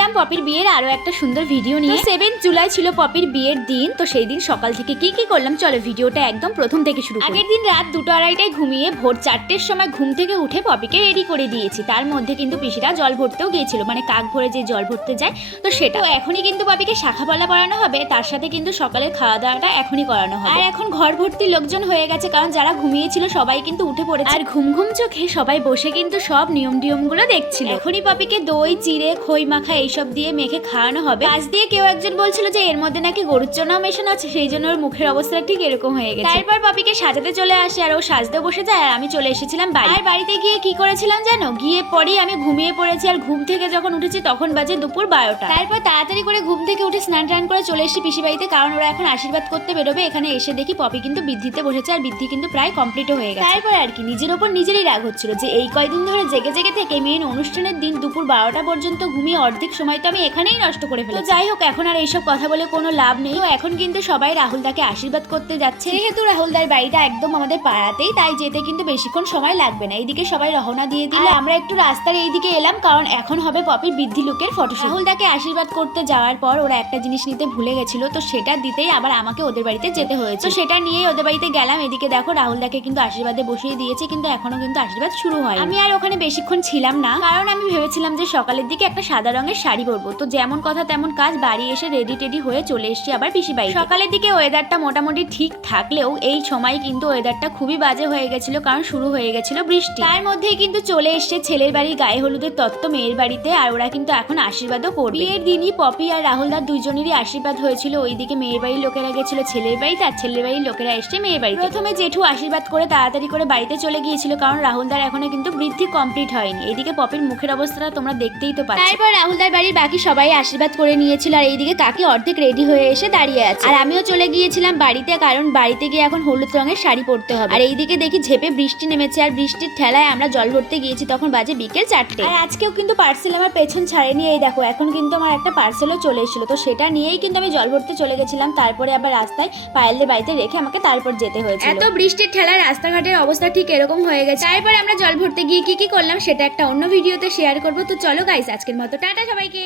এলাম পপির বিয়ের আরো একটা সুন্দর ভিডিও নিয়ে। 7 জুলাই ছিল পপির বিয়ের দিন। তো সেই দিন সকাল থেকে কি করলাম চলো ভিডিওটা একদম প্রথম থেকে শুরু করি। আগের দিন রাত 2:30টায় ঘুমিয়ে ভোর 4টের সময় ঘুম থেকে উঠে পপিকে রেডি করে দিয়েছি। তার মধ্যে কিন্তু পিসিরা জল ভরতেও গিয়েছিল, মানে কাক ভরে যে জল ভরতে যায় তো সেটা। এখনই কিন্তু পপিকে শাখাপলা পরানো হবে, তার সাথে কিন্তু সকালের খাওয়া দাওয়াটা এখনই করানো হবে। আর এখন ঘর ভর্তি লোকজন হয়ে গেছে, কারণ যারা ঘুমিয়েছিল সবাই কিন্তু উঠে পড়েছে। আর ঘুম চোখে সবাই বসে কিন্তু সব নিয়মগুলো দেখছিল। এখনই পপিকে দই চিড়ে খই মাখা এইসব দিয়ে মেখে খাওয়ানো হবে। আজ দিয়ে কেউ একজন বলছিল যে এর মধ্যে নাকি গরুর চনাও মেশানো আছে, সেই জন্য ওর মুখের অবস্থা ঠিক এরকম হয়ে গেছে। তারপর পপিকে সাজাতে চলে আসে আর ও সাজতে বসে যায়, আর আমি চলে এসেছিলাম বাড়ি। আর বাড়িতে গিয়ে কি করেছিলাম জানো, গিয়ে পরেই আমি ঘুমিয়ে পড়েছি। আর ঘুম থেকে যখন উঠেছি তখন বাজে দুপুর 12টা। তারপর তাড়াতাড়ি করে ঘুম থেকে উঠে স্নান টান করে চলে এসেছি পিসি বাড়িতে, কারণ ওরা এখন আশীর্বাদ করতে বেরোবে। এখানে এসে দেখি পপি কিন্তু বৃদ্ধিতে বসেছে, আর বৃদ্ধি কিন্তু প্রায় কমপ্লিটও হয়ে গেছে। তারপর আর কি নিজের ওপর নিজেরই রাগ হচ্ছিল যে এই কয়দিন ধরে জেগে থেকে মেন অনুষ্ঠানের দিন দুপুর 12টা পর্যন্ত ঘুমিয়ে অর্ধেক সময় তো আমি এখানেই নষ্ট করে ফেলি। যাই হোক, এখন আর এইসব কথা বলে কোনো লাভ নেই। তো এখন কিন্তু সবাই রাহুলদাকে আশীর্বাদ করতে যাচ্ছে। যেহেতু রাহুলদার বাড়িটা একদম আমাদের পাড়াতেই, তাই যেতে কিন্তু বেশিক্ষণ সময় লাগবে না। এইদিকে সবাই রওনা দিয়ে দিল, আমরা একটু রাস্তার এইদিকে এলাম, কারণ এখন হবে পপির বৃদ্ধি লুকের ফটোশুট। রাহুলদাকে আশীর্বাদ করতে যাওয়ার পর ওরা একটা জিনিস নিতে ভুলে গেছিল, তো সেটা দিতেই আবার আমাকে ওদের বাড়িতে যেতে হয়েছে। তো সেটা নিয়েই ওদের বাড়িতে গেলাম। এদিকে দেখো রাহুলদাকে কিন্তু আশীর্বাদে বসিয়ে দিয়েছে, কিন্তু এখনো কিন্তু আশীর্বাদ শুরু হয়। আমি আর ওখানে বেশিক্ষণ ছিলাম না, কারণ আমি ভেবেছিলাম যে সকালের দিকে একটা সাদা রঙের শাড়ি পরবো। তো যেমন কথা তেমন কাজ, বাড়ি এসে রেডি টেডি হয়ে চলে এসেছি আবার পিসি বাড়ি। সকালের দিকে ওয়েদারটা মোটামুটি ঠিক থাকলেও এই সময় কিন্তু ওয়েদারটা খুবই বাজে হয়ে গেছিল, কারণ শুরু হয়ে গেছিল বৃষ্টি। তার মধ্যেই কিন্তু চলে এসছে ছেলের বাড়ি গায়ে হলুদের তত্ত্ব মেয়ের বাড়িতে, আর ওরা কিন্তু এখন আশীর্বাদও করবে। বিয়ের দিনই পপি আর রাহুলদার দুইজনেরই আশীর্বাদ হয়েছিল। ওইদিকে মেয়ের বাড়ির লোকেরা গেছিল ছেলের বাড়িতে, আর ছেলের বাড়ির লোকেরা এসছে মেয়ের বাড়িতে। প্রথমে জেঠু আশীর্বাদ করে তাড়াতাড়ি করে বাড়িতে চলে গিয়েছিল, কারণ রাহুলদার এখনো কিন্তু বৃদ্ধি কমপ্লিট হয়নি। এদিকে পপির মুখের অবস্থাটা তোমরা দেখতেই তো পাচ্ছ। তারপর রাহুলদার বাড়ির বাকি সবাই আশীর্বাদ করে নিয়েছিল, আর এইদিকে কাকি অর্ধেক রেডি হয়ে এসে দাঁড়িয়ে আছে। আর আমিও চলে গিয়েছিলাম বাড়িতে, কারণ বাড়িতে গিয়ে এখন হলুদ রঙের শাড়ি পরতে হবে। আর এইদিকে দেখি ঝেপে বৃষ্টি নেমেছে, আর বৃষ্টির ঠেলায় আমরা জল ভরতে গিয়েছি, তখন বাজে বিকেল 4টে। আর আজকেও কিন্তু পার্সেল আমার পেছন ছাড়েনি। এই দেখো এখন কিন্তু আমার একটা পার্সেলও চলে এসেছিল, তো সেটা নিয়েই কিন্তু আমি জল ভরতে চলে গেছিলাম। তারপরে আবার রাস্তায় পায়েলদের বাড়িতে রেখে আমাকে তারপর যেতে হয়েছিল। এত বৃষ্টির ঠেলায় রাস্তাঘাটের অবস্থা ঠিক এরকম হয়ে গেছে। তারপরে আমরা জল ভরতে গিয়ে কি করলাম সেটা একটা অন্য ভিডিওতে শেয়ার করবো। তো চলো গাইস, আজকের মতো টাটা সবাইকে।